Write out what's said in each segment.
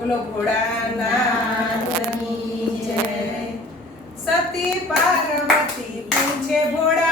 બોલો ભોળાનાથની જય. સતી પાર્વતી પૂછે ભોળાનાથને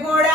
segura.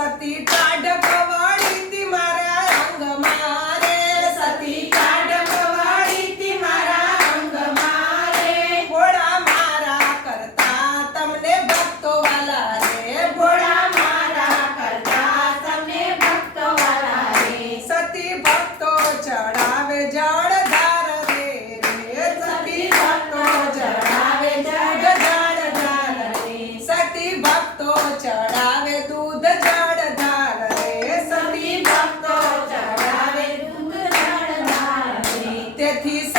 सती टाड कवाड़ी मारा रंग मारे. सती टाड कवाड़ी मारा रंग मारे. घोड़ा मारा करता तमने भक्तो वाला रे. घोड़ा मारा करता तमने भक्तो वाला रे सती भक्तो चढ़ावे जड़ चढ़ावे दूध जा થી